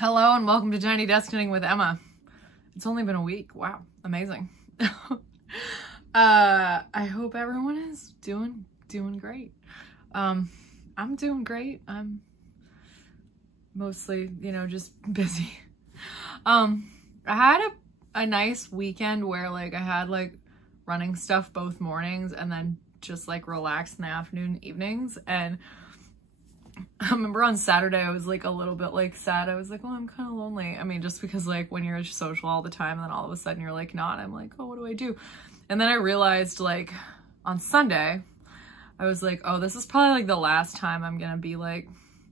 Hello and welcome to Tiny Desk Knitting with Emma. It's only been a week. Wow, amazing. I hope everyone is doing great. I'm doing great. I'm mostly, just busy. I had a nice weekend where I had running stuff both mornings and then just relaxed in the afternoon and evenings. And I remember on Saturday I was a little bit sad. I was like, oh, I'm kind of lonely. I mean, just because when you're social all the time and then all of a sudden you're not, I'm like, oh, what do I do? And then I realized on Sunday I was like, oh, this is probably the last time I'm gonna be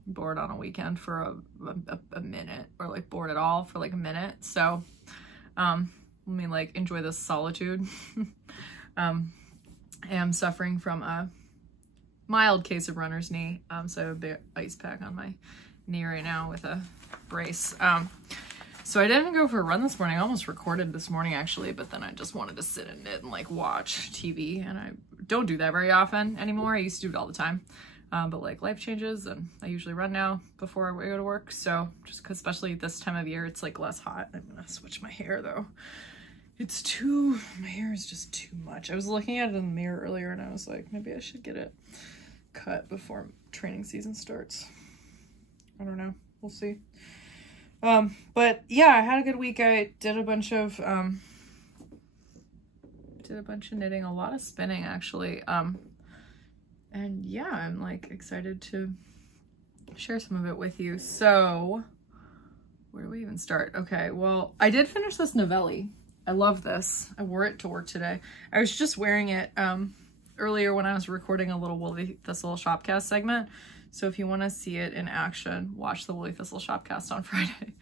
bored on a weekend for a minute, or bored at all for a minute. So let me enjoy this solitude. I am suffering from a mild case of runner's knee, so I have a big ice pack on my knee right now with a brace. So I didn't go for a run this morning. I almost recorded this morning actually, but then I just wanted to sit and knit and watch TV, and I don't do that very often anymore. I used to do it all the time, but life changes and I usually run now before I go to work. So just cause especially this time of year, it's less hot. I'm gonna switch my hair though. My hair is just too much. I was looking at it in the mirror earlier and I was like, maybe I should get it cut before training season starts. I don't know. We'll see. But yeah, I had a good week. I did a bunch of knitting, a lot of spinning actually. And yeah, I'm excited to share some of it with you. So where do we even start? Okay, well, I did finish this Novelli. I love this. I wore it to work today. I was just wearing it earlier when I was recording a little Woolly Thistle Shopcast segment. So if you want to see it in action, watch the Woolly Thistle Shopcast on Friday.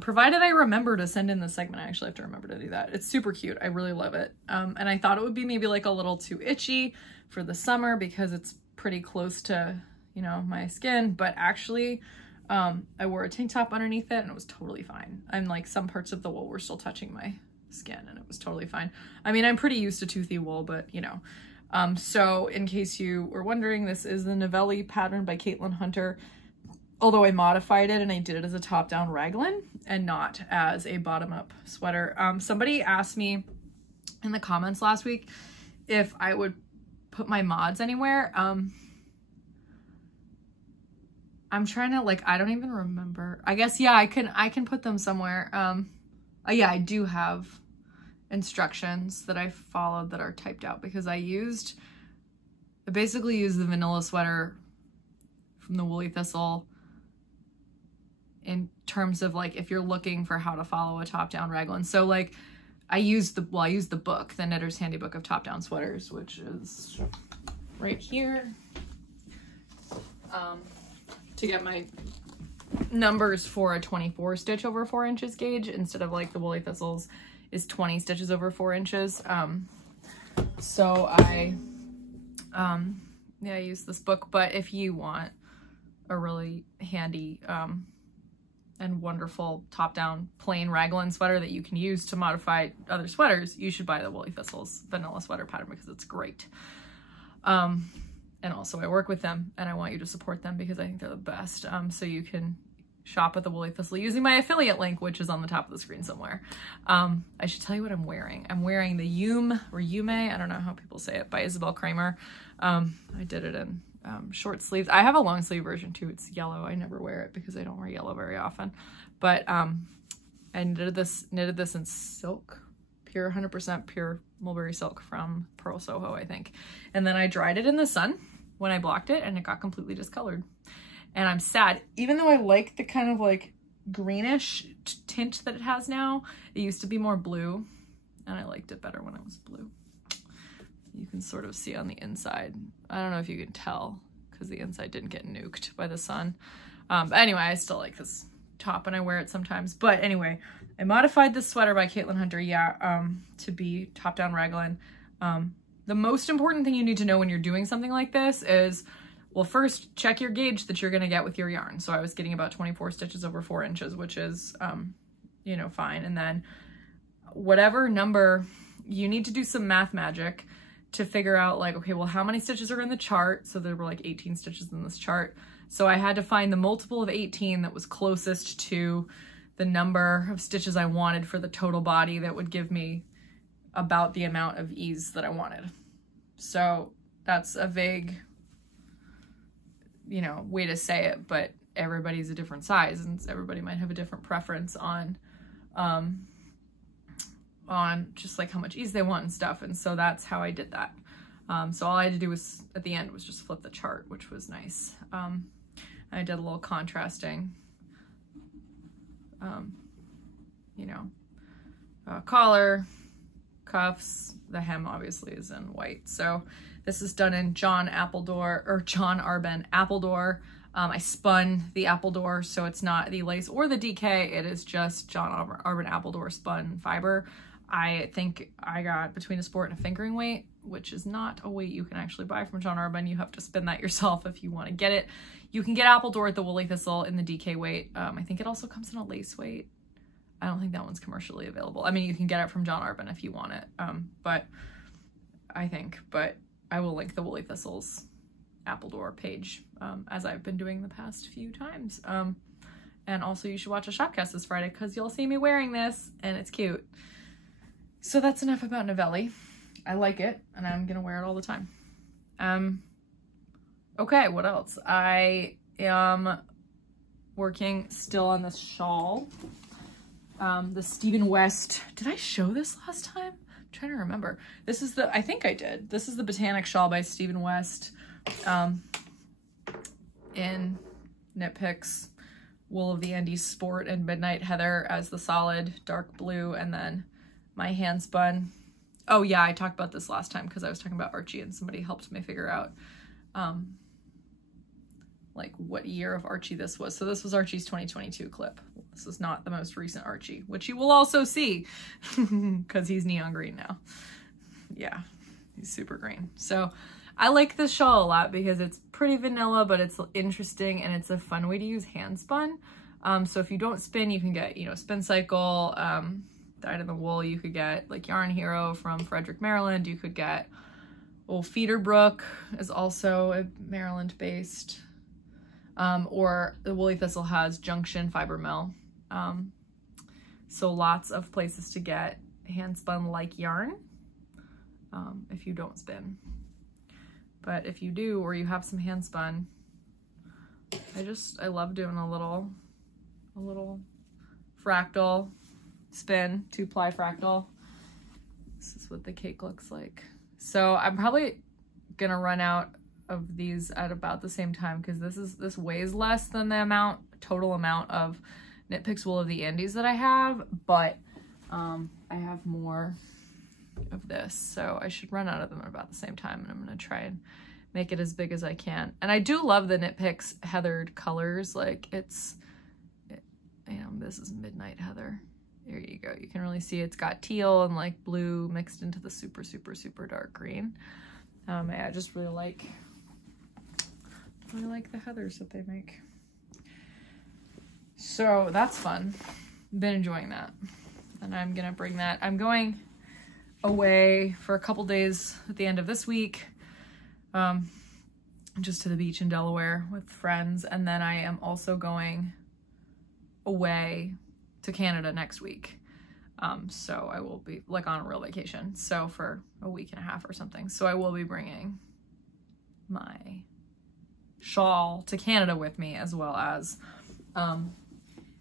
Provided I remember to send in the segment, I actually have to remember to do that. It's super cute. I really love it. And I thought it would be maybe a little too itchy for the summer because it's pretty close to, my skin, but actually I wore a tank top underneath it and it was totally fine. I'm some parts of the wool were still touching my skin and it was totally fine. I mean, I'm pretty used to toothy wool, but so in case you were wondering, this is the Novelli pattern by Caitlin Hunter, although I modified it and I did it as a top-down raglan and not as a bottom-up sweater. Somebody asked me in the comments last week if I would put my mods anywhere. I'm trying to I don't even remember. I guess, yeah, I can put them somewhere. Yeah, I do have instructions that I followed that are typed out because I basically used the vanilla sweater from the Woolly Thistle in terms of if you're looking for how to follow a top-down raglan. So I used the book, the Knitter's Handybook of Top-Down Sweaters, which is right here, to get my numbers for a 24 stitch over 4 inches gauge instead of the Woolly Thistles is 20 stitches over 4 inches. So I use this book, but if you want a really handy and wonderful top-down plain raglan sweater that you can use to modify other sweaters, you should buy the Woolly Thistles vanilla sweater pattern because it's great. And also I work with them and I want you to support them because I think they're the best. So you can shop at the Woolly Thistle using my affiliate link, which is on the top of the screen somewhere. I should tell you what I'm wearing. I'm wearing the Yume, or Yume, I don't know how people say it, by Isabel Kramer. I did it in short sleeves. I have a long sleeve version too. It's yellow. I never wear it because I don't wear yellow very often. But I knitted this in silk, pure 100% pure mulberry silk from Pearl Soho, I think. And then I dried it in the sun when I blocked it and it got completely discolored. And I'm sad, even though I like the kind of greenish tint that it has now. It used to be more blue and I liked it better when it was blue. You can sort of see on the inside. I don't know if you can tell because the inside didn't get nuked by the sun. But anyway, I still like this top and I wear it sometimes. But anyway, I modified this sweater by Caitlin Hunter, to be top-down raglan. The most important thing you need to know when you're doing something like this is, well, first check your gauge that you're gonna get with your yarn. So I was getting about 24 stitches over 4 inches, which is, fine. And then whatever number, you need to do some math magic to figure out okay, well, how many stitches are in the chart? So there were 18 stitches in this chart. So I had to find the multiple of 18 that was closest to the number of stitches I wanted for the total body that would give me about the amount of ease that I wanted. So that's a vague, you know, way to say it, but everybody's a different size and everybody might have a different preference on just like how much ease they want and stuff. And so that's how I did that. So all I had to do was at the end was just flip the chart, which was nice. I did a little contrasting, you know, collar, cuffs. The hem obviously is in white. So this is done in John Arbon Appledore. I spun the Appledore, so it's not the lace or the DK. It is just John Arbon Appledore spun fiber. I think I got between a sport and a fingering weight, which is not a weight you can actually buy from John Arbon. You have to spin that yourself if you want to get it. You can get Appledore at the Woolly Thistle in the DK weight. I think it also comes in a lace weight. I don't think that one's commercially available. I mean, you can get it from John Arbon if you want it, but I will link the Woolly Thistles Appledore page, as I've been doing the past few times. And also you should watch a Shopcast this Friday because you'll see me wearing this and it's cute. So that's enough about Novelli. I like it and I'm gonna wear it all the time. Okay, what else? I am working still on this shawl. The Stephen West, did I show this last time? I'm trying to remember. This is I think I did. This is the Botanic shawl by Stephen West, in Knit Picks, Wool of the Andes Sport and Midnight Heather as the solid dark blue, and then my hand spun. Oh yeah, I talked about this last time because I was talking about Archie and somebody helped me figure out like what year of Archie this was. So this was Archie's 2022 clip. This is not the most recent Archie, which you will also see because he's neon green now. Yeah, he's super green. So I like this shawl a lot because it's pretty vanilla, but it's interesting and it's a fun way to use hand spun. So if you don't spin, you can get, you know, Spin Cycle, Dyed in the Wool. You could get like Yarn Hero from Frederick, Maryland. You could get Old Feederbrook is also a Maryland based, or the Woolly Thistle has Junction Fiber Mill. So lots of places to get hand spun like yarn, if you don't spin. But if you do, or you have some hand spun, I love doing a little fractal spin, 2-ply fractal. This is what the cake looks like. So I'm probably gonna run out of these at about the same time because this weighs less than the total amount of Knit Picks Wool of the Andes that I have, but I have more of this, so I should run out of them at about the same time, and I'm gonna try and make it as big as I can. And I do love the Knit Picks heathered colors. Like this is Midnight Heather. There you go. You can really see it's got teal and like blue mixed into the super, super, super dark green. I just really like the heathers that they make. So that's fun. Been enjoying that. And I'm gonna bring that. I'm going away for a couple days at the end of this week, just to the beach in Delaware with friends. And then I am also going away to Canada next week. So I will be like on a real vacation. So for a week and a half or something. So I will be bringing my shawl to Canada with me, as well as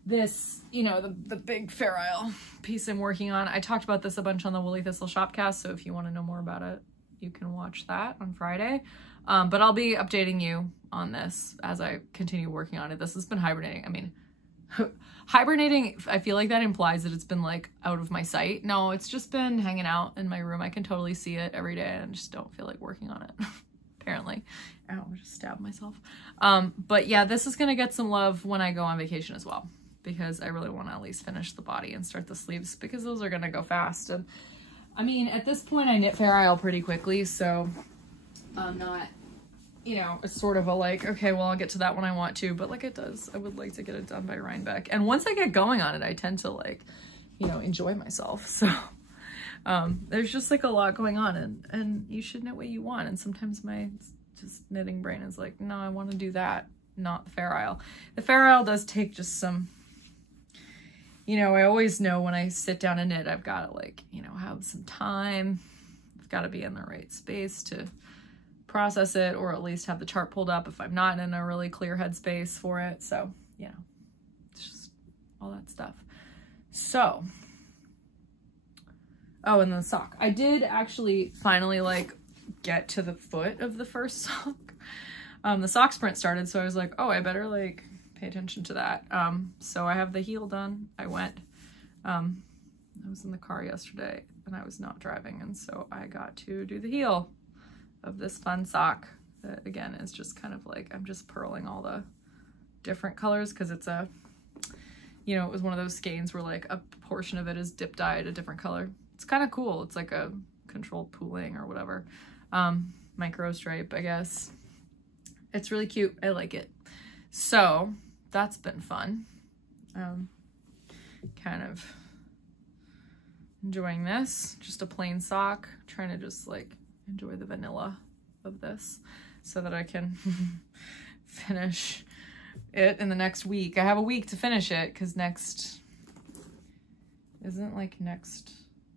this, you know, the big Fair Isle piece I'm working on. I talked about this a bunch on the Woolly Thistle Shopcast, so if you want to know more about it, you can watch that on Friday. But I'll be updating you on this as I continue working on it. This has been hibernating. I mean, hibernating, I feel like that implies that it's been like out of my sight. No, it's just been hanging out in my room. I can totally see it every day and I just don't feel like working on it, apparently. Ow, I just stabbed myself. But yeah, this is gonna get some love when I go on vacation as well, because I really want to at least finish the body and start the sleeves, because those are gonna go fast. And I mean, at this point I knit Fair Isle pretty quickly, so I'm not, you know, it's sort of a like, okay, well, I'll get to that when I want to, but like it does, I would like to get it done by Rhinebeck. And once I get going on it, I tend to like, you know, enjoy myself. So there's just like a lot going on, and you should knit what you want. And sometimes my just knitting brain is like, no, I want to do that. not the Fair Isle. The Fair Isle does take just some, you know, I always know when I sit down and knit, I've got to like, you know, have some time. I've got to be in the right space to process it, or at least have the chart pulled up if I'm not in a really clear headspace for it. So, you know, it's just all that stuff. So, oh, and the sock. I did actually finally like get to the foot of the first sock. The sock sprint started, so I was like, oh, I better like pay attention to that. So I have the heel done. I was in the car yesterday and I was not driving, and so I got to do the heel of this fun sock that again is just kind of like, I'm just purling all the different colors because it's a, you know, it was one of those skeins where like a portion of it is dip dyed a different color. It's kind of cool. It's like a controlled pooling or whatever. Micro stripe, I guess. It's really cute. I like it. So that's been fun. Kind of enjoying this. Just a plain sock. Trying to just like enjoy the vanilla of this so that I can finish it in the next week. I have a week to finish it because next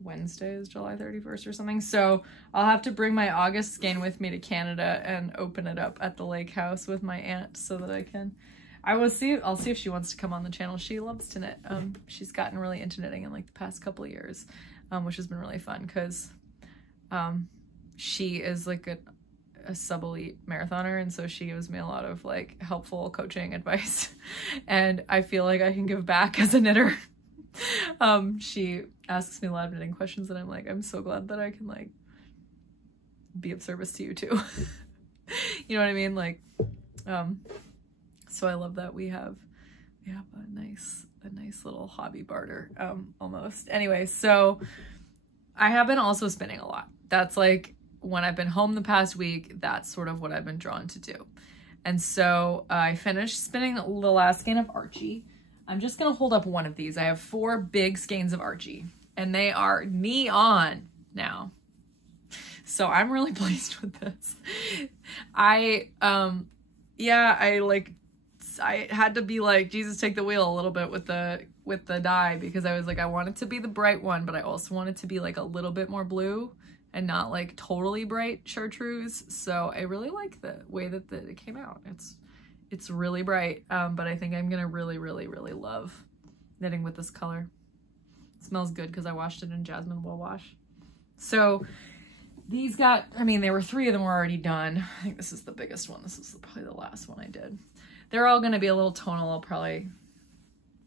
Wednesday is July 31st or something. So I'll have to bring my August skein with me to Canada and open it up at the lake house with my aunt so that I'll see if she wants to come on the channel. She loves to knit. She's gotten really into knitting in like the past couple of years, which has been really fun because she is like a sub-elite marathoner, and so she gives me a lot of like helpful coaching advice and I feel like I can give back as a knitter. She asks me a lot of knitting questions and I'm like, I'm so glad that I can like be of service to you too. You know what I mean? Like, so I love that we have a nice little hobby barter, almost. Anyway, so I have been also spinning a lot. That's like, when I've been home the past week, that's sort of what I've been drawn to do. And so I finished spinning the last skein of Archie. I'm just gonna hold up one of these. I have 4 big skeins of Archie and they are neon now. So I'm really pleased with this. I had to be like, Jesus, take the wheel a little bit with the dye, because I was like, I want it to be the bright one, but I also want it to be like a little bit more blue and not like totally bright chartreuse. So I really like the way that it came out. It's really bright, but I think I'm gonna really, really, really love knitting with this color. It smells good because I washed it in Jasmine Wool Wash. So these there were 3 of them were already done. I think this is the biggest one. This is probably the last one I did. They're all gonna be a little tonal. I'll probably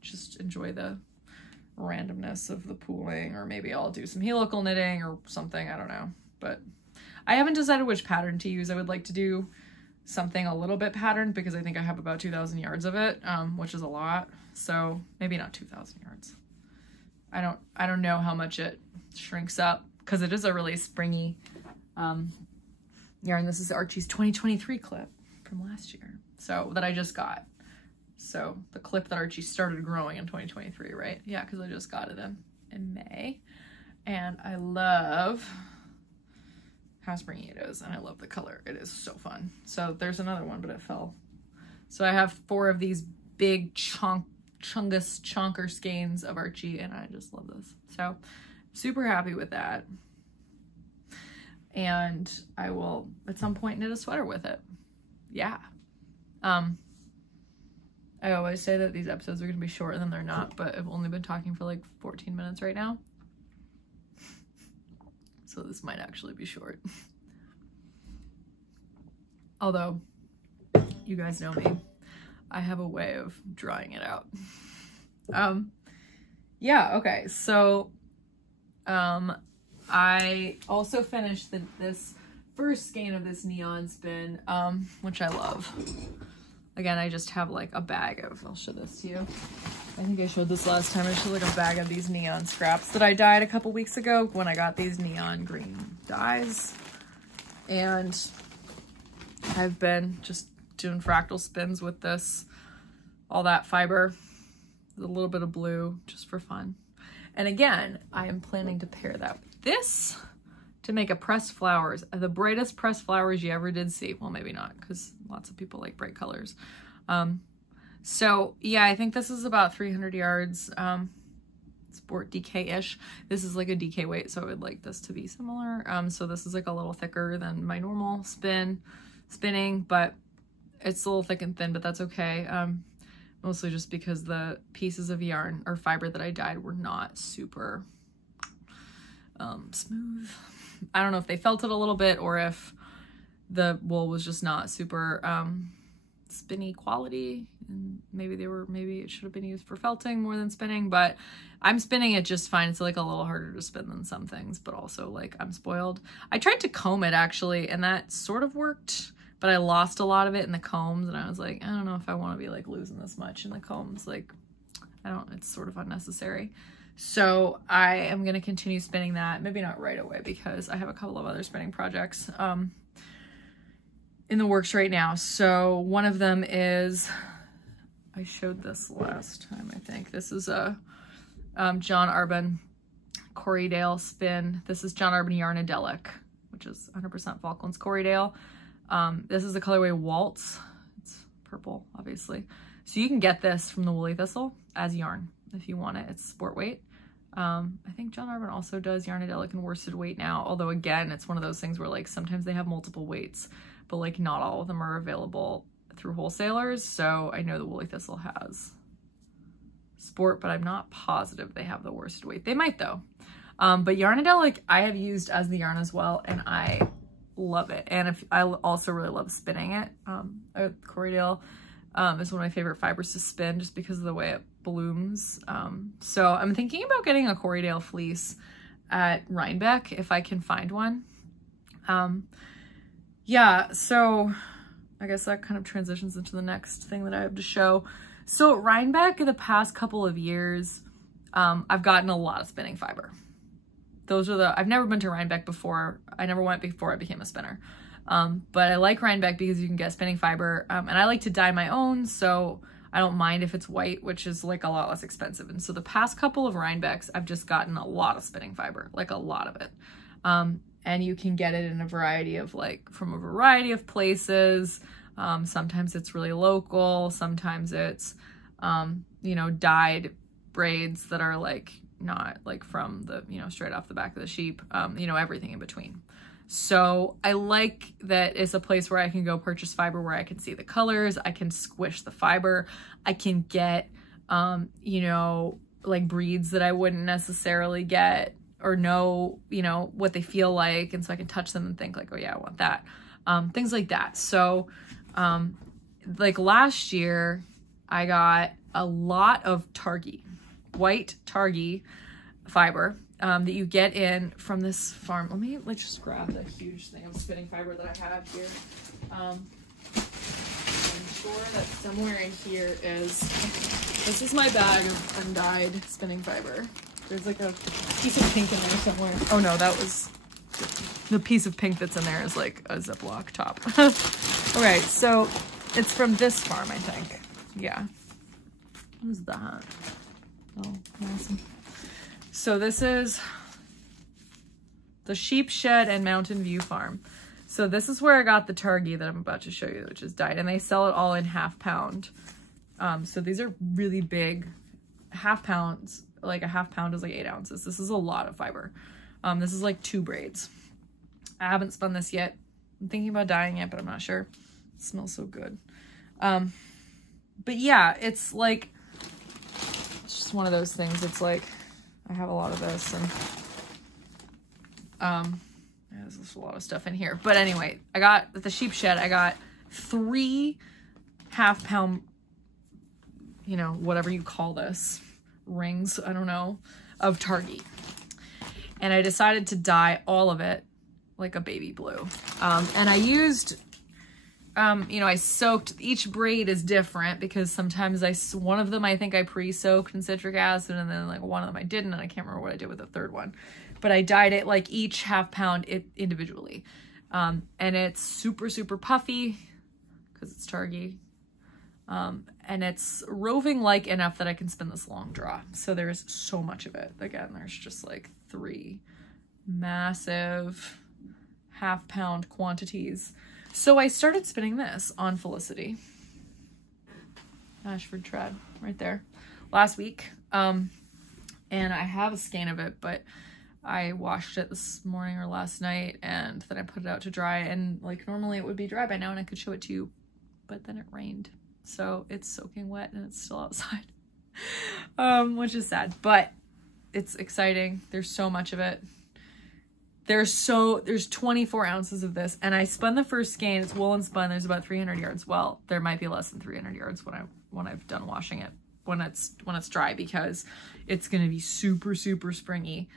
just enjoy the randomness of the pooling, or maybe I'll do some helical knitting or something, I don't know. But I haven't decided which pattern to use. I would like to do something a little bit patterned because I think I have about 2,000 yards of it, which is a lot. So maybe not 2,000 yards. I don't know how much it shrinks up because it is a really springy yarn. This is Archie's 2023 clip from last year, so that I just got. So the clip that Archie started growing in 2023, right? Yeah, because I just got it in May. And I love how springy it is, and I love the color. It is so fun. So there's another one, but it fell. So I have 4 of these big chonker skeins of Archie, and I just love this. So super happy with that. And I will at some point knit a sweater with it. Yeah. I always say that these episodes are going to be short, and then they're not, but I've only been talking for like 14 minutes right now. So this might actually be short. Although, you guys know me. I have a way of drawing it out. Yeah, okay, so I also finished this first skein of this neon spin, which I love. Again, I just have like a bag of, I'll show this to you. I think I showed this last time. I showed like a bag of these neon scraps that I dyed a couple weeks ago when I got these neon green dyes. And I've been just doing fractal spins with this, all that fiber, a little bit of blue just for fun. And again, I am planning to pair that with this to make a pressed flowers, the brightest pressed flowers you ever did see. Well, maybe not, because lots of people like bright colors. So yeah, I think this is about 300 yards, sport DK-ish. This is like a DK weight, so I would like this to be similar. So this is like a little thicker than my normal spinning, but it's a little thick and thin, but that's okay. Mostly just because the pieces of yarn or fiber that I dyed were not super smooth. I don't know if they felt it a little bit or if the wool was just not super spinny quality, and maybe it should have been used for felting more than spinning, but I'm spinning it just fine. It's like a little harder to spin than some things, but also like I'm spoiled. I tried to comb it actually, and that sort of worked, but I lost a lot of it in the combs, and I was like, I don't know if I want to be like losing this much in the combs. Like, it's sort of unnecessary. So I am going to continue spinning that, maybe not right away because I have a couple of other spinning projects in the works right now. So one of them is, I showed this last time, I think. This is a John Arbon Corriedale spin. This is John Arbon Yarnadelic, which is 100% Falklands Corriedale. This is the colorway Waltz. It's purple, obviously. So you can get this from the Woolly Thistle as yarn if you want it. It's sport weight. I think John Arbon also does Yarnadelic and worsted weight now, although again, it's one of those things where like sometimes they have multiple weights, but like not all of them are available through wholesalers. So I know the Woolly Thistle has sport, but I'm not positive they have the worsted weight. They might though. But Yarnadelic I have used as the yarn as well, and I love it. And if I also really love spinning it. Corriedale is one of my favorite fibers to spin just because of the way it blooms. So I'm thinking about getting a Corriedale fleece at Rhinebeck if I can find one. Yeah, so I guess that kind of transitions into the next thing that I have to show. So at Rhinebeck in the past couple of years, I've gotten a lot of spinning fiber. I've never been to Rhinebeck before. I never went before I became a spinner. But I like Rhinebeck because you can get spinning fiber, and I like to dye my own, so I don't mind if it's white, which is like a lot less expensive. And so the past couple of Rhinebecks, I've just gotten a lot of spinning fiber, like a lot of it. And you can get it in a variety of from a variety of places. Sometimes it's really local. Sometimes it's, you know, dyed braids that are not from the, straight off the back of the sheep, you know, everything in between. So I like that it's a place where I can go purchase fiber where I can see the colors, I can squish the fiber, I can get, you know, breeds that I wouldn't necessarily get or know, you know, what they feel like. And so I can touch them and think oh yeah, I want that. Things like that. So last year I got a lot of Targhee, white Targhee fiber that you get in from this farm. Let's just grab the huge thing of spinning fiber that I have here. I'm sure that somewhere in here this is my bag of undyed spinning fiber. There's a piece of pink in there somewhere. Oh no, that was the piece of pink that's in there is a Ziploc top. Okay, so it's from this farm, I think. Yeah. What is that? Oh, awesome. So this is the Sheep Shed and Mountain View Farm. So this is where I got the Targhee that I'm about to show you, which is dyed, and they sell it all in ½ pound. So these are really big ½ pounds. A ½ pound is 8 ounces. This is a lot of fiber. This is 2 braids. I haven't spun this yet. I'm thinking about dyeing it, but I'm not sure. It smells so good. But yeah, it's just one of those things. It's I have a lot of this, and there's just a lot of stuff in here. But anyway, I got at the Sheep Shed, I got 3 ½ pound, you know, whatever you call this, rings, I don't know, of Targhee. And I decided to dye all of it like a baby blue. And I used, you know, I soaked, each braid is different because sometimes one of them I think I pre-soaked in citric acid, and then one of them I didn't, and I can't remember what I did with the third one. But I dyed it each ½ pound individually. And it's super, super puffy because it's Targhee. And it's roving enough that I can spin this long draw. So there's so much of it. Again, there's just 3 massive ½ pound quantities. So I started spinning this on Felicity. Ashford Trad right there last week. And I have a skein of it, but I washed it this morning or last night, and then I put it out to dry, and like normally it would be dry by now and I could show it to you, but then it rained. So it's soaking wet and it's still outside, which is sad, but it's exciting. There's so much of it. There's 24 ounces of this, and I spun the first skein. It's woolen spun. There's about 300 yards. Well, there might be less than 300 yards when I've done washing it, when it's dry, because it's going to be super, super springy.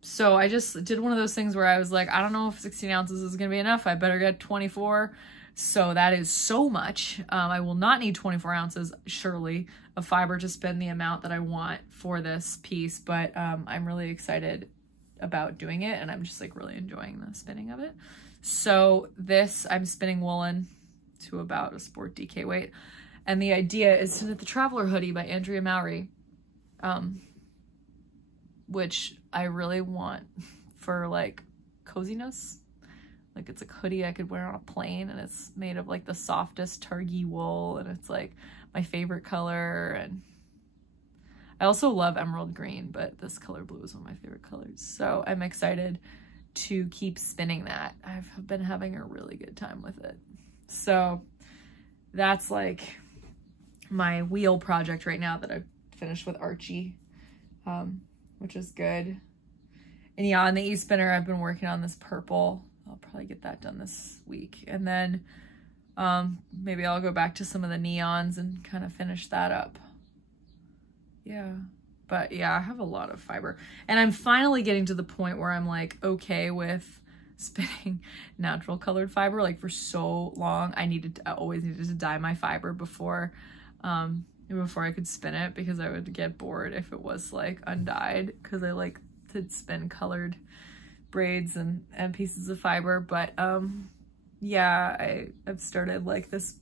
So I just did one of those things where I was like, I don't know if 16 ounces is going to be enough. I better get 24. So that is so much. I will not need 24 ounces, surely, of fiber to spin the amount that I want for this piece. But I'm really excited about doing it, and I'm just like really enjoying the spinning of it. So this, I'm spinning woolen to about a sport DK weight. And the idea is to knit the Traveler hoodie by Andrea Mowry, which I really want for like coziness. Like it's a hoodie I could wear on a plane, and it's made of like the softest Targhee wool, and it's like my favorite color. And I also love emerald green, but this color blue is one of my favorite colors. So I'm excited to keep spinning that. I've been having a really good time with it. So that's like my wheel project right now that I've finished with Archie, which is good. And yeah, on the e-spinner, I've been working on this purple. I'll probably get that done this week. And then maybe I'll go back to some of the neons and kind of finish that up. Yeah, but yeah, I have a lot of fiber, and I'm finally getting to the point where I'm like okay with spinning natural colored fiber. Like for so long, I always needed to dye my fiber before I could spin it, because I would get bored if it was like undyed, because I like to spin colored braids and pieces of fiber. But yeah, I've started like this.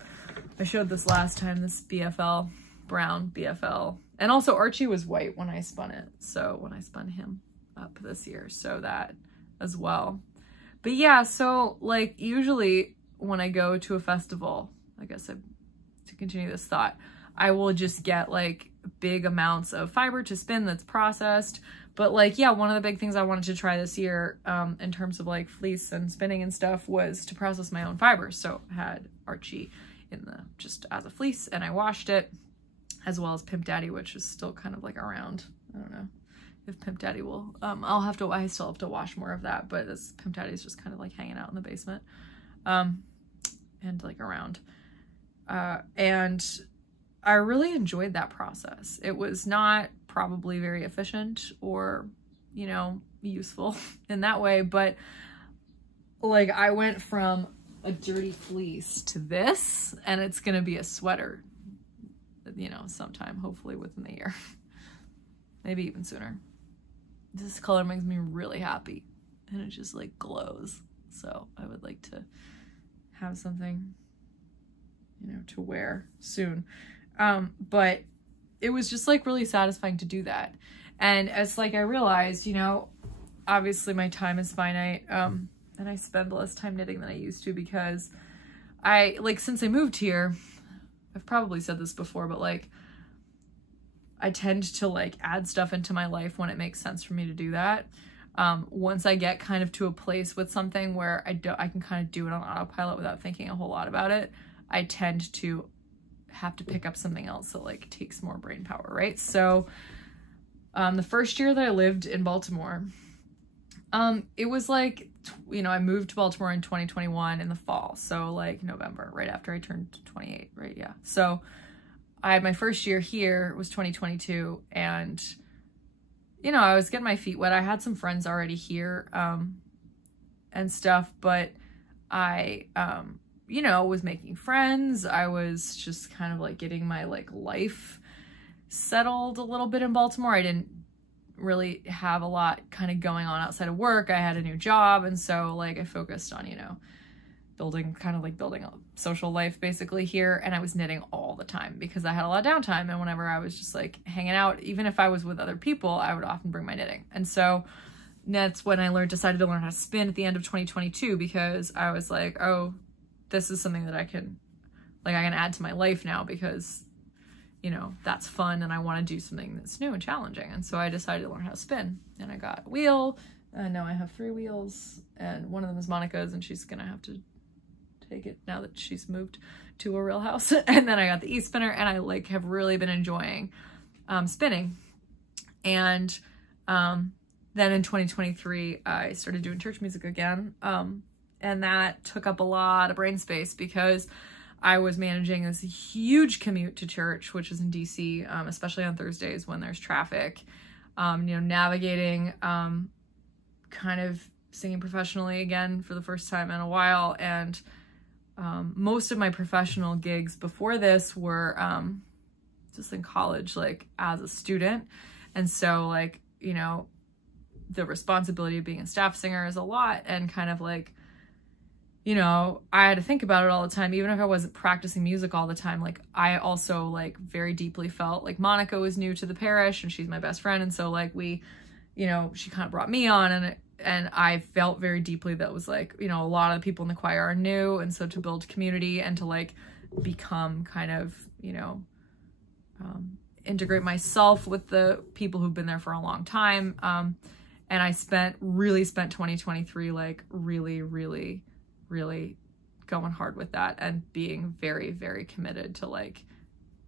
I showed this last time, this BFL, brown BFL. And also Archie was white when I spun it. So when I spun him up this year, so that as well. But yeah, so like usually when I go to a festival, I guess to continue this thought, I will just get like big amounts of fiber to spin that's processed. But like, yeah, one of the big things I wanted to try this year in terms of like fleece and spinning and stuff was to process my own fiber. So I had Archie just as a fleece, and I washed it, as well as Pimp Daddy, which is still kind of like around. I don't know if Pimp Daddy will, I still have to wash more of that, but this Pimp Daddy is just kind of like hanging out in the basement, and like around. And I really enjoyed that process. It was not probably very efficient or, you know, useful in that way, but like I went from a dirty fleece to this, and it's gonna be a sweater, you know, sometime, hopefully within the year, maybe even sooner. This color makes me really happy, and it just like glows. So I would like to have something, you know, to wear soon. But it was just like really satisfying to do that. And as like I realized, you know, obviously my time is finite, and I spend less time knitting than I used to, because since I moved here, I've probably said this before, but like I tend to like add stuff into my life when it makes sense for me to do that. Once I get kind of to a place with something where I can kind of do it on autopilot without thinking a whole lot about it, I tend to have to pick up something else that like takes more brain power, right? So the first year that I lived in Baltimore, it was like, you know, I moved to Baltimore in 2021 in the fall. So like November, right after I turned 28, right? Yeah. So I had my first year here, was 2022. And, you know, I was getting my feet wet. I had some friends already here, and stuff, but I, you know, was making friends. I was just kind of like getting my like life settled a little bit in Baltimore. I didn't really have a lot kind of going on outside of work. I had a new job, and so like I focused on, you know, building a social life basically here. And I was knitting all the time because I had a lot of downtime, and whenever I was just like hanging out, even if I was with other people, I would often bring my knitting. And so that's when I decided to learn how to spin at the end of 2022, because I was like, oh, this is something that I can add to my life now, because you know, that's fun and I want to do something that's new and challenging. And so I decided to learn how to spin, and I got a wheel, and now I have 3 wheels, and one of them is Monica's, and she's gonna have to take it now that she's moved to a real house. And then I got the e-spinner, and I like have really been enjoying spinning. And then in 2023 I started doing church music again, and that took up a lot of brain space because I was managing this huge commute to church, which is in DC, especially on Thursdays when there's traffic, you know, navigating kind of singing professionally again for the first time in a while. And most of my professional gigs before this were just in college, like as a student. And so like, you know, the responsibility of being a staff singer is a lot, and kind of like, you know, I had to think about it all the time, even if I wasn't practicing music all the time. Like I also like very deeply felt like Monica was new to the parish and she's my best friend. And so like we, you know, she kind of brought me on, and I felt very deeply that was like, you know, a lot of the people in the choir are new. And so to build community and to like become kind of, you know, integrate myself with the people who've been there for a long time. And I really spent 2023 like really going hard with that, and being very, very committed to like,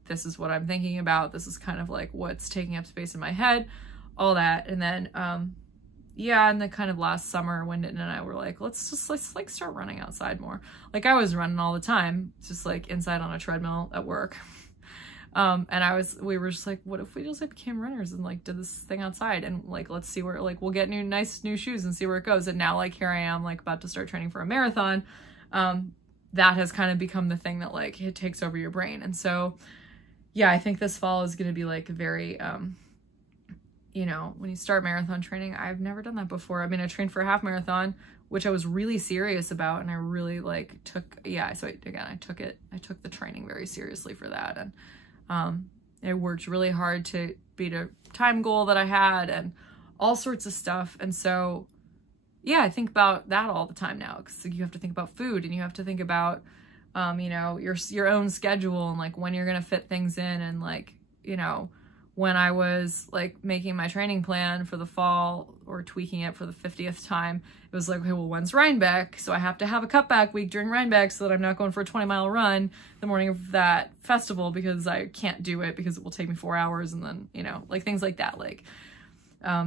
this is what I'm thinking about. This is kind of like what's taking up space in my head, all that. And then, yeah, in the kind of last summer when Nitin and I were like, let's like start running outside more. Like I was running all the time, just like inside on a treadmill at work. And we were just like, what if we just like became runners and like did this thing outside, and like, let's see where, like, we'll get nice new shoes and see where it goes. And now like here I am like about to start training for a marathon. That has kind of become the thing that like it takes over your brain. And so, yeah, I think this fall is going to be like very, you know, when you start marathon training, I've never done that before. I mean, I trained for a half marathon, which I was really serious about, and I really like took the training very seriously for that. And I worked really hard to beat a time goal that I had and all sorts of stuff. And so, yeah, I think about that all the time now, because you have to think about food, and you have to think about, you know, your own schedule, and like when you're going to fit things in. And like, you know, when I was like making my training plan for the fall, or tweaking it for the 50th time, it was like, okay, well, when's Rhinebeck? So I have to have a cutback week during Rhinebeck so that I'm not going for a 20-mile run the morning of that festival, because I can't do it because it will take me 4 hours. And then, you know, like things like that. Like,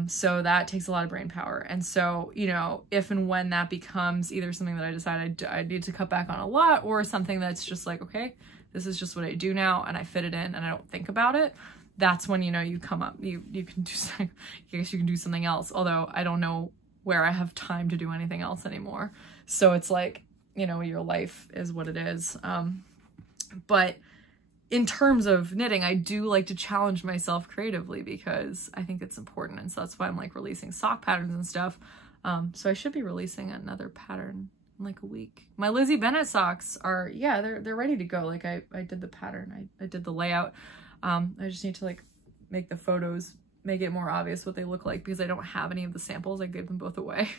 so that takes a lot of brain power. And so, you know, if and when that becomes either something that I decide I need to cut back on a lot, or something that's just like, okay, this is just what I do now, and I fit it in and I don't think about it, that's when, you know, you come up, you can do something, I guess you can do something else. Although I don't know where I have time to do anything else anymore. So it's like, you know, your life is what it is. But in terms of knitting, I do like to challenge myself creatively, because I think it's important. And so that's why I'm like releasing sock patterns and stuff. So I should be releasing another pattern in like a week. My Lizzie Bennett socks are, yeah, they're ready to go. Like I did the pattern, I did the layout. I just need to like make the photos, make it more obvious what they look like, because I don't have any of the samples. I gave them both away.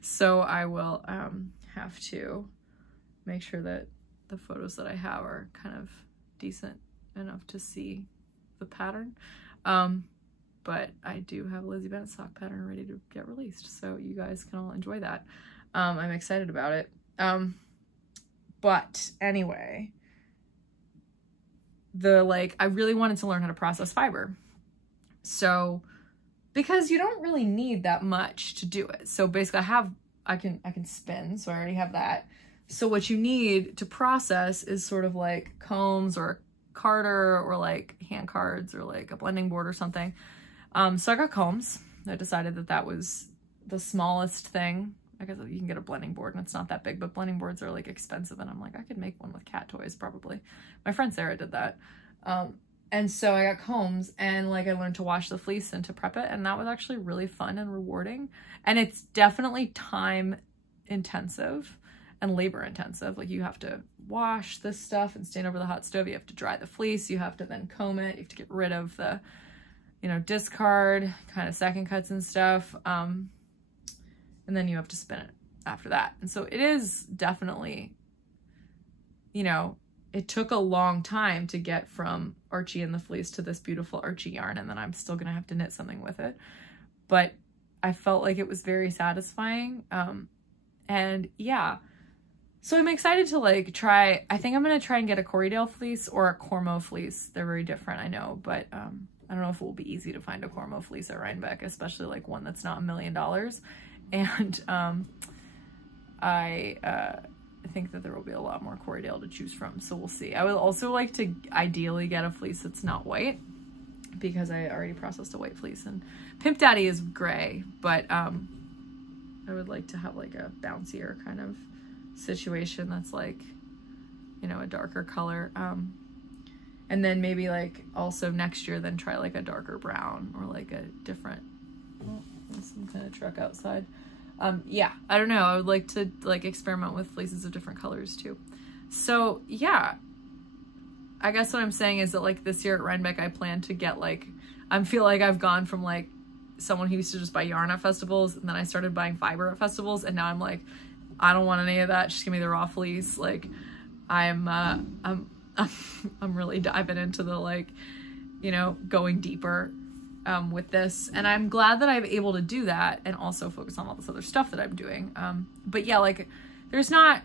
So I will have to make sure that the photos that I have are kind of decent enough to see the pattern. But I do have a Lizzie Bennett sock pattern ready to get released, so you guys can all enjoy that. I'm excited about it. But anyway, I really wanted to learn how to process fiber. So, because you don't really need that much to do it. So basically I can spin, so I already have that. So what you need to process is sort of like combs or a carder, or like hand cards, or like a blending board or something. So I got combs. I decided that that was the smallest thing. I guess you can get a blending board and it's not that big, but blending boards are like expensive, and I'm like, I could make one with cat toys probably. My friend Sarah did that. And so I got combs, and like I learned to wash the fleece and to prep it, and that was actually really fun and rewarding. And it's definitely time intensive and labor intensive. Like you have to wash this stuff and stand over the hot stove. You have to dry the fleece. You have to then comb it. You have to get rid of the, you know, discard kind of second cuts and stuff. And then you have to spin it after that. And so it is definitely, you know, it took a long time to get from Archie and the Fleece to this beautiful Archie yarn, and then I'm still gonna have to knit something with it. But I felt like it was very satisfying. And yeah, so I'm excited to like try, I think I'm gonna try and get a Corriedale fleece or a Cormo fleece. They're very different, I know, but I don't know if it will be easy to find a Cormo fleece at Rhinebeck, especially like one that's not $1 million. And I think that there will be a lot more Corriedale to choose from, so we'll see. I would also like to ideally get a fleece that's not white, because I already processed a white fleece, and Pimp Daddy is gray, but I would like to have like a bouncier kind of situation that's like, you know, a darker color. And then maybe like also next year then try like a darker brown or like a different, oh, there's some kind of truck outside. Yeah, I don't know. I would like to like experiment with fleeces of different colors too. So yeah, I guess what I'm saying is that like this year at Rhinebeck, I plan to get like, I feel like I've gone from like someone who used to just buy yarn at festivals, and then I started buying fiber at festivals, and now I'm like, I don't want any of that. Just give me the raw fleece. Like I'm really diving into the like, you know, going deeper with this, and I'm glad that I'm able to do that and also focus on all this other stuff that I'm doing. But yeah, like there's not,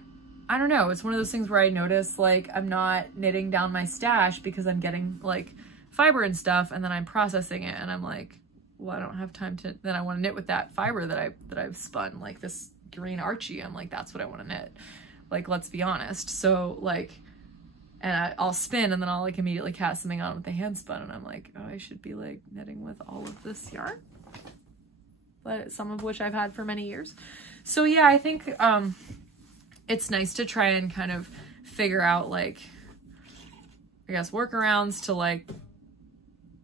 I don't know, it's one of those things where I notice like I'm not knitting down my stash because I'm getting like fiber and stuff, and then I'm processing it, and I'm like, well, I don't have time to, then I want to knit with that fiber that I've spun, like this green Archie. I'm like, that's what I want to knit. Like, let's be honest. So like, and I'll spin, and then I'll like immediately cast something on with the hand spun, and I'm like, oh, I should be like knitting with all of this yarn, but some of which I've had for many years. So yeah, I think it's nice to try and kind of figure out like, I guess, workarounds to like,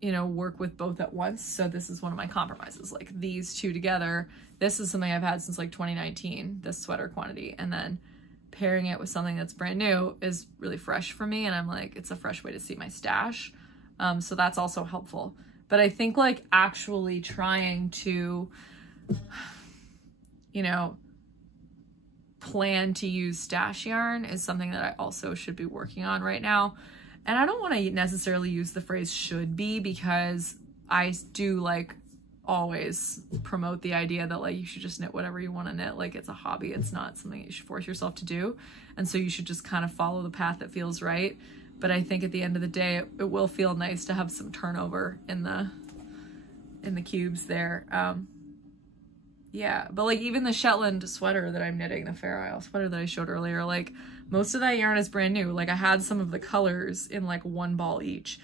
you know, work with both at once. So this is one of my compromises, like these two together. This is something I've had since like 2019, this sweater quantity, and then pairing it with something that's brand new is really fresh for me, and I'm like, it's a fresh way to see my stash. So that's also helpful. But I think like actually trying to, you know, plan to use stash yarn is something that I also should be working on right now. And I don't want to necessarily use the phrase should be, because I do like always promote the idea that like you should just knit whatever you want to knit. Like it's a hobby, it's not something you should force yourself to do, and so you should just kind of follow the path that feels right. But I think at the end of the day it will feel nice to have some turnover in the cubes there. Yeah, but like even the Shetland sweater that I'm knitting, the Fair Isle sweater that I showed earlier, like most of that yarn is brand new. Like I had some of the colors in like one ball each,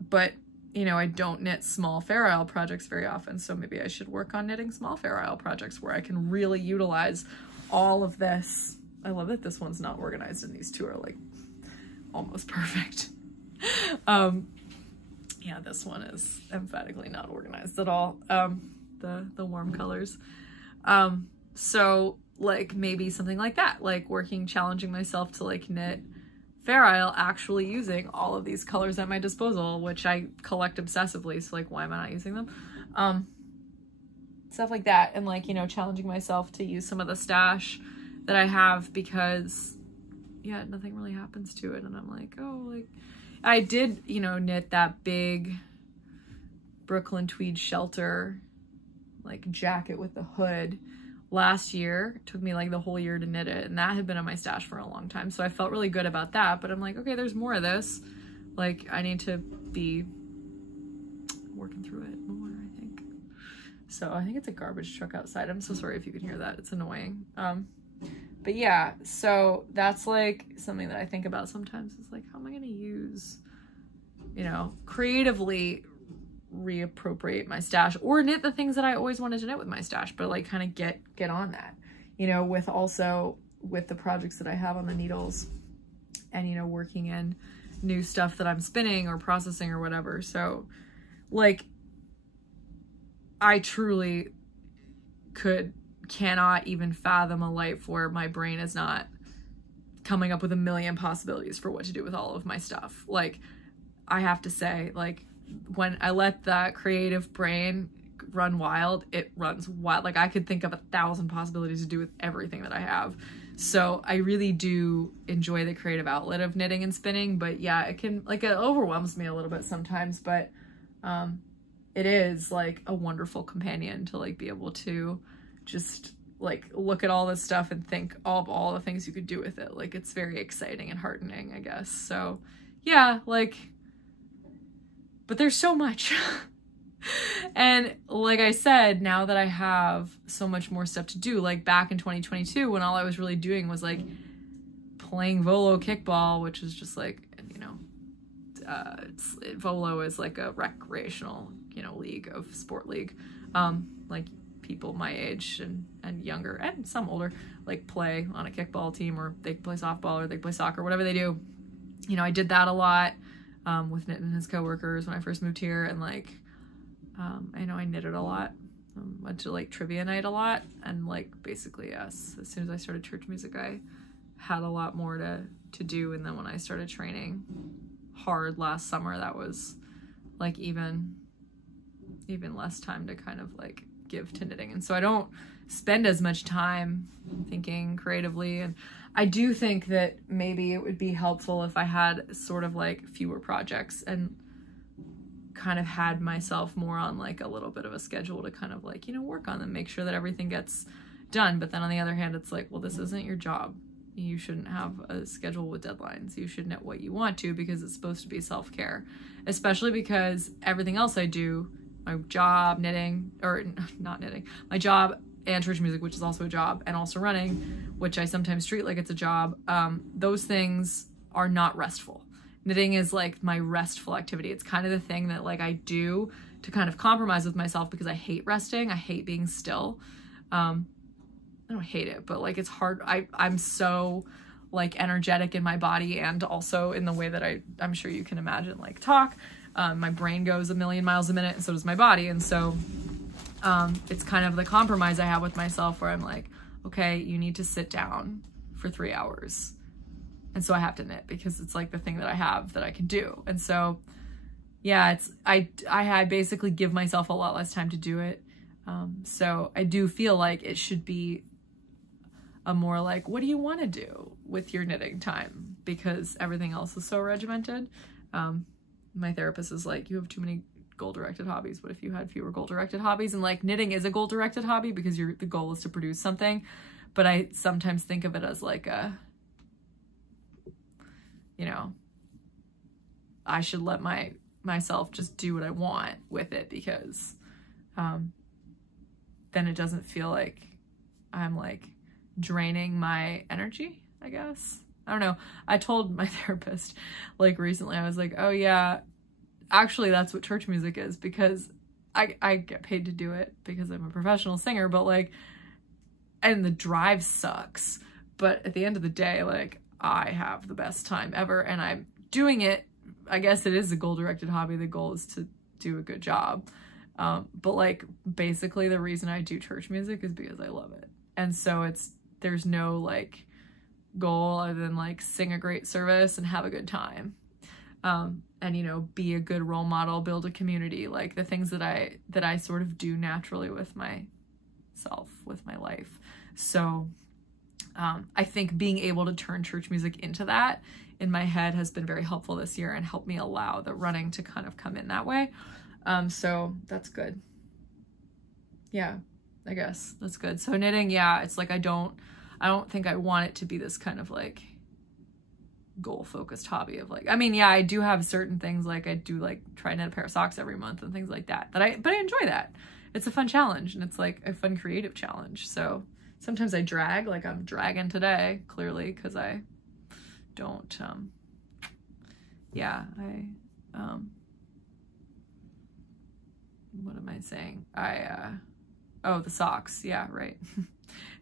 but you know, I don't knit small Fair Isle projects very often, so maybe I should work on knitting small Fair Isle projects where I can really utilize all of this. I love that this one's not organized and these two are like almost perfect. Yeah, this one is emphatically not organized at all. The warm colors. So like maybe something like that, like challenging myself to like knit Fair Isle actually using all of these colors at my disposal, which I collect obsessively, so like why am I not using them? Stuff like that, and like, you know, challenging myself to use some of the stash that I have, because yeah, nothing really happens to it, and I'm like, oh, like I did, you know, knit that big Brooklyn tweed shelter like jacket with the hood last year. It took me like the whole year to knit it, and that had been in my stash for a long time, so I felt really good about that. But I'm like, okay, there's more of this, like I need to be working through it more, I think. So I think it's a garbage truck outside. I'm so sorry if you can hear that, it's annoying. But yeah, so that's like something that I think about sometimes, is like, how am I going to use, you know, creatively reappropriate my stash, or knit the things that I always wanted to knit with my stash, but like kind of get on that, you know, with the projects that I have on the needles, and, you know, working in new stuff that I'm spinning or processing or whatever. So like I truly cannot even fathom a life where my brain is not coming up with a million possibilities for what to do with all of my stuff. Like I have to say, like, when I let that creative brain run wild, it runs wild. Like I could think of 1,000 possibilities to do with everything that I have. So I really do enjoy the creative outlet of knitting and spinning, but yeah, it can, like, it overwhelms me a little bit sometimes, but it is like a wonderful companion to like be able to just like look at all this stuff and think of all the things you could do with it. Like, it's very exciting and heartening, I guess. So yeah, like, but there's so much. And like I said, now that I have so much more stuff to do, like back in 2022, when all I was really doing was like playing Volo kickball, which is just like, you know, Volo is like a recreational, you know, sport league. Like people my age and younger and some older, like play on a kickball team, or they play softball or they play soccer, whatever they do. You know, I did that a lot with Nitin and his coworkers when I first moved here, and like, I know I knitted a lot, went to like trivia night a lot, and like basically, yes, as soon as I started church music, I had a lot more to do. And then when I started training hard last summer, that was like even less time to kind of like give to knitting. And so I don't spend as much time thinking creatively. And I do think that maybe it would be helpful if I had sort of like fewer projects and kind of had myself more on like a little bit of a schedule to kind of like, you know, work on them, make sure that everything gets done. But then on the other hand, it's like, well, this isn't your job. You shouldn't have a schedule with deadlines. You should knit what you want to, because it's supposed to be self-care, especially because everything else I do, my job, knitting, or not knitting, my job and church music, which is also a job, and also running, which I sometimes treat like it's a job, those things are not restful. Knitting is like my restful activity. It's kind of the thing that like I do to kind of compromise with myself, because I hate resting. I hate being still. I don't hate it, but like it's hard. I'm so like energetic in my body, and also in the way that I'm sure you can imagine, like talk. My brain goes a million miles a minute, and so does my body. And so it's kind of the compromise I have with myself, where I'm like, okay, you need to sit down for 3 hours. And so I have to knit, because it's like the thing that I have that I can do. And so, yeah, I basically give myself a lot less time to do it. So I do feel like it should be a more like, what do you want to do with your knitting time? Because everything else is so regimented. My therapist is like, you have too many goal-directed hobbies. What if you had fewer goal-directed hobbies? And like, knitting is a goal-directed hobby because the goal is to produce something. But I sometimes think of it as like a, you know, I should let myself just do what I want with it, because then it doesn't feel like I'm like draining my energy, I guess. I don't know. I told my therapist like recently, I was like, oh yeah, actually that's what church music is, because I get paid to do it because I'm a professional singer, but like, and the drive sucks. But at the end of the day, like, I have the best time ever, and I'm doing it. I guess it is a goal-directed hobby. The goal is to do a good job. But like, basically the reason I do church music is because I love it. And so there's no like goal other than like sing a great service and have a good time. And, you know, be a good role model, build a community, like the things that I sort of do naturally with myself, with my life. So I think being able to turn church music into that in my head has been very helpful this year, and helped me allow the running to kind of come in that way. So that's good. Yeah, I guess that's good. So knitting, yeah, it's like, I don't think I want it to be this kind of like goal-focused hobby of like, I mean, yeah, I do have certain things, like I do like try to knit a pair of socks every month and things like that, but I enjoy that. It's a fun challenge, and it's like a fun creative challenge. So sometimes I drag, like I'm dragging today, clearly, because I don't, yeah, what am I saying? Oh, the socks, yeah, right.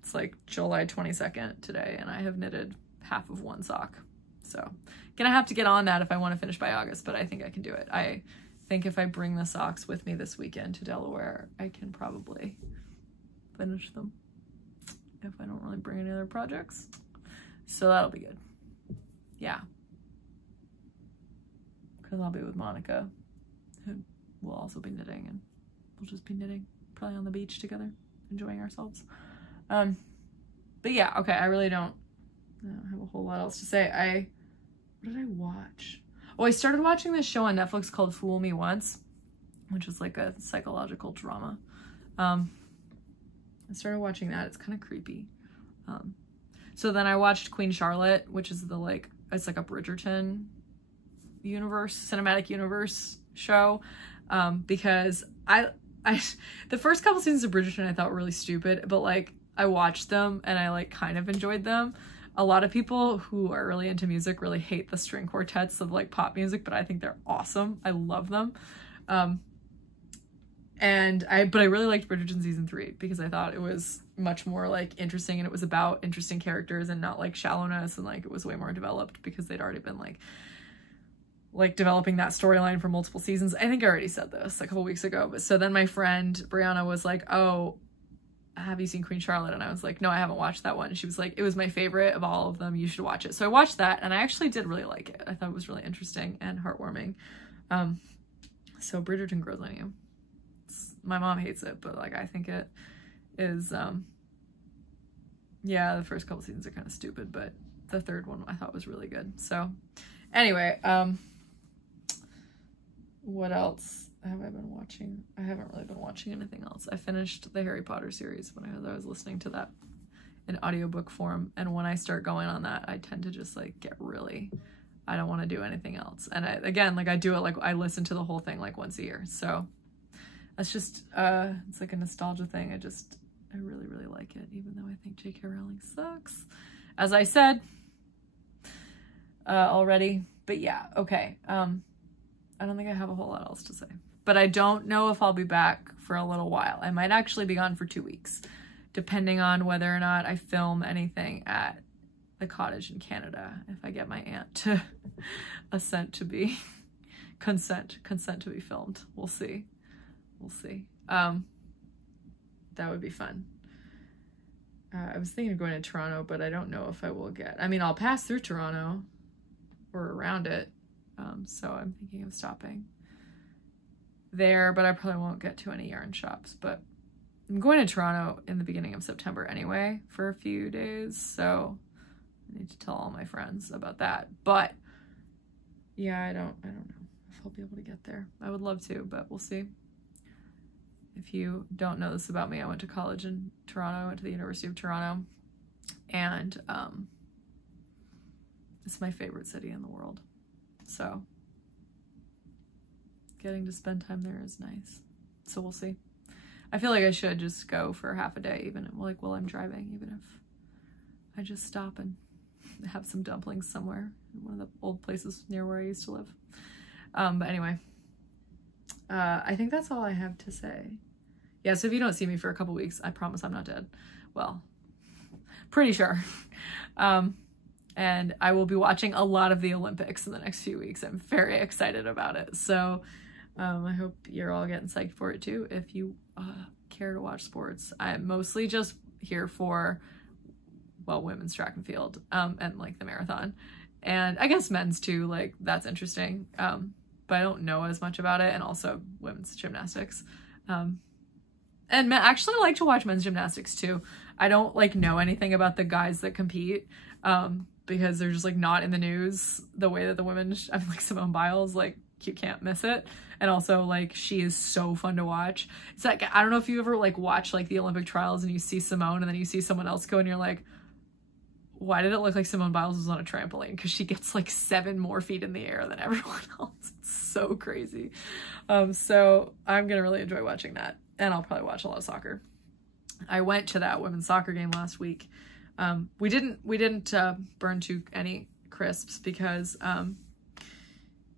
It's like July 22nd today, and I have knitted half of one sock. So gonna have to get on that if I want to finish by August, but I think I can do it. I think if I bring the socks with me this weekend to Delaware, I can probably finish them if I don't really bring any other projects. So that'll be good. Yeah. Because I'll be with Monica, who will also be knitting, and we'll just be knitting, probably on the beach together, enjoying ourselves. But yeah, okay, I really don't I don't have a whole lot else to say. What did I watch? Oh, I started watching this show on Netflix called Fool Me Once, which is like a psychological drama. I started watching that. It's kind of creepy. So then I watched Queen Charlotte, which is it's like a Bridgerton cinematic universe show, because the first couple seasons of Bridgerton I thought were really stupid, but like I watched them and I like kind of enjoyed them. A lot of people who are really into music really hate the string quartets of like pop music, but I think they're awesome. I love them. But I really liked Bridgerton season 3 because I thought it was much more like interesting, and it was about interesting characters and not like shallowness, and like it was way more developed because they'd already been like developing that storyline for multiple seasons. I think I already said this a couple weeks ago, but so then my friend Brianna was like, oh, have you seen Queen Charlotte? And I was like, no, I haven't watched that one. And she was like, it was my favorite of all of them. You should watch it. So I watched that, and I actually did really like it. I thought it was really interesting and heartwarming. So Bridgerton grows on you. My mom hates it, but like I think it is, yeah, the first couple seasons are kind of stupid, but the third one I thought was really good. So anyway, what else have I been watching? I haven't really been watching anything else. I finished the Harry Potter series when I was listening to that in audiobook form, and when I start going on that, I tend to just like get really, I don't want to do anything else. And I do it, like I listen to the whole thing like once a year. So that's just, it's like a nostalgia thing. I really, really like it, even though I think J.K. Rowling sucks, as I said already. But yeah, okay. I don't think I have a whole lot else to say, but I don't know if I'll be back for a little while. I might actually be gone for 2 weeks, depending on whether or not I film anything at the cottage in Canada. If I get my aunt to consent to be filmed. We'll see. That would be fun. I was thinking of going to Toronto, but I don't know if I will get, I mean, I'll pass through Toronto or around it. So I'm thinking of stopping there, but I probably won't get to any yarn shops. But I'm going to Toronto in the beginning of September anyway for a few days, so I need to tell all my friends about that. But yeah, I don't know if I'll be able to get there. I would love to, but we'll see. If you don't know this about me, I went to college in Toronto. I went to the University of Toronto, and it's my favorite city in the world. So getting to spend time there is nice. So we'll see. I feel like I should just go for half a day, even like while I'm driving, even if I just stop and have some dumplings somewhere in one of the old places near where I used to live. But anyway, I think that's all I have to say. Yeah, so if you don't see me for a couple weeks, I promise I'm not dead. Well, pretty sure. And I will be watching a lot of the Olympics in the next few weeks. I'm very excited about it. So I hope you're all getting psyched for it too, if you care to watch sports. I'm mostly just here for, well, women's track and field, and like the marathon. And I guess men's too, like that's interesting. But I don't know as much about it, and also women's gymnastics. And men actually like to watch men's gymnastics too. I don't like know anything about the guys that compete, because they're just like not in the news the way that the women, I mean, like Simone Biles, like you can't miss it. And also like she is so fun to watch. It's like, I don't know if you ever like watch like the Olympic trials and you see Simone and then you see someone else go and you're like, why did it look like Simone Biles was on a trampoline? Because she gets like 7 more feet in the air than everyone else. It's so crazy. So I'm gonna really enjoy watching that, and I'll probably watch a lot of soccer. I went to that women's soccer game last week. We didn't burn too any crisps because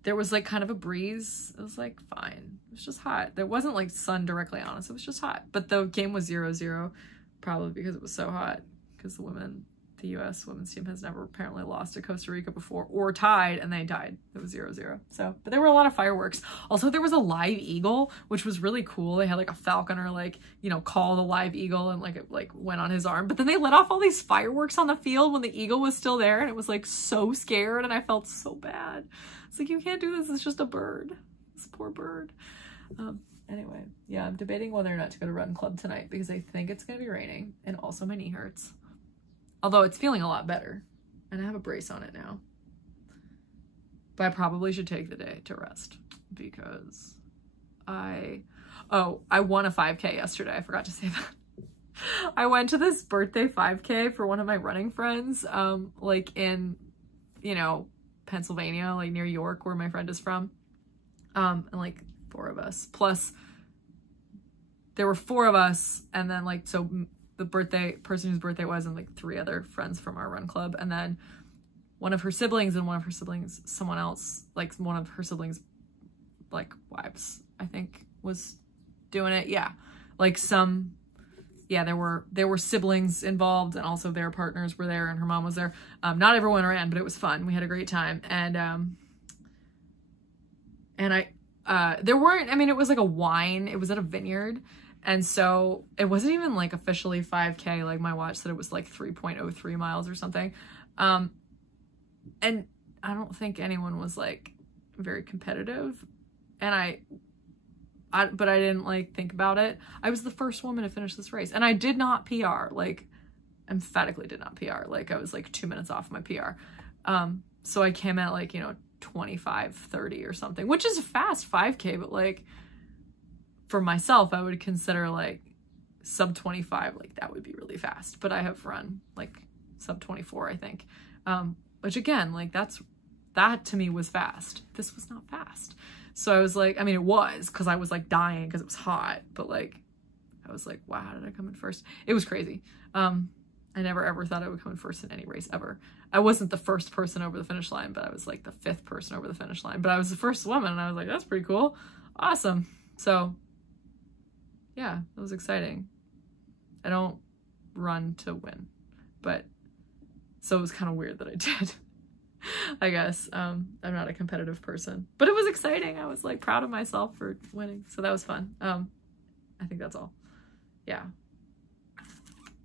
there was like kind of a breeze. It was like fine. It was just hot. There wasn't like sun directly on us. It was just hot. But the game was 0-0, probably because it was so hot. Because the U.S. women's team has never apparently lost to Costa Rica before, or tied, and they tied. It was 0-0. So, but there were a lot of fireworks. Also, there was a live eagle, which was really cool. They had like a falconer, like, you know, call the live eagle, and like it like went on his arm. But then they let off all these fireworks on the field when the eagle was still there, and it was like so scared, and I felt so bad. It's like, you can't do this. It's just a bird. This poor bird. Anyway, yeah, I'm debating whether or not to go to run club tonight because I think it's gonna be raining, and also my knee hurts. Although it's feeling a lot better. and I have a brace on it now. But I probably should take the day to rest because I won a 5K yesterday. I forgot to say that. I went to this birthday 5K for one of my running friends, like in, you know, Pennsylvania, like near York, where my friend is from. And like 4 of us, plus there were 4 of us, and then like, so the person whose birthday was, and like 3 other friends from our run club, and then one of her siblings, and one of her siblings, someone else, like one of her siblings, like wives, I think, was doing it. Yeah, like there were siblings involved, and also their partners were there, and her mom was there. Not everyone ran, but it was fun. We had a great time, and there weren't, I mean, it was like a wine, it was at a vineyard, and so it wasn't even like officially 5K, like my watch said it was like 3.03 miles or something. And I don't think anyone was like very competitive, and but I didn't like think about it. I was the first woman to finish this race, and I did not PR, like emphatically did not PR. Like I was like 2 minutes off my PR. So I came at like, you know, 25:30 or something, which is a fast 5K, but like for myself, I would consider like sub 25, like that would be really fast. But I have run like sub 24, I think. Which again, like that to me was fast. This was not fast. So I was like, I mean, it was, because I was like dying because it was hot, but like I was like, wow, how did I come in first? It was crazy. I never ever thought I would come in first in any race ever. I wasn't the first person over the finish line, but I was like the 5th person over the finish line. But I was the first woman, and I was like, that's pretty cool. Awesome. So yeah, it was exciting. I don't run to win, but so it was kind of weird that I did. I guess. I'm not a competitive person, but it was exciting. I was like proud of myself for winning. So that was fun. I think that's all. Yeah.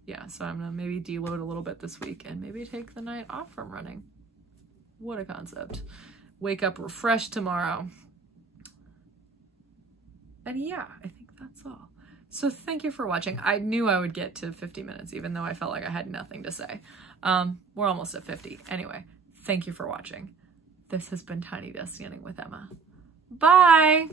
Yeah, so I'm gonna maybe deload a little bit this week and maybe take the night off from running. What a concept. Wake up refreshed tomorrow. And yeah, I think that's all. So thank you for watching. I knew I would get to 50 minutes, even though I felt like I had nothing to say. We're almost at 50. Anyway, thank you for watching. This has been Tiny Desk Standing with Emma. Bye!